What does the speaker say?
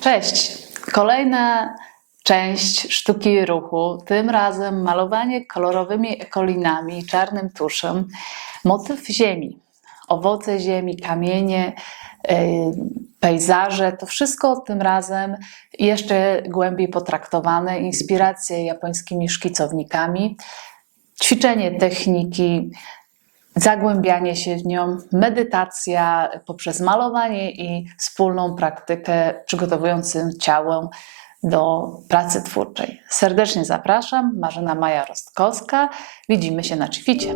Cześć! Kolejna część sztuki ruchu, tym razem malowanie kolorowymi ekolinami czarnym tuszem. Motyw ziemi, owoce ziemi, kamienie, yy, pejzaże, to wszystko tym razem jeszcze głębiej potraktowane, inspiracje japońskimi szkicownikami, ćwiczenie techniki, zagłębianie się w nią, medytacja poprzez malowanie i wspólną praktykę przygotowującą ciało do pracy twórczej. Serdecznie zapraszam, Marzena Maja Rostkowska. Widzimy się na ćwicie.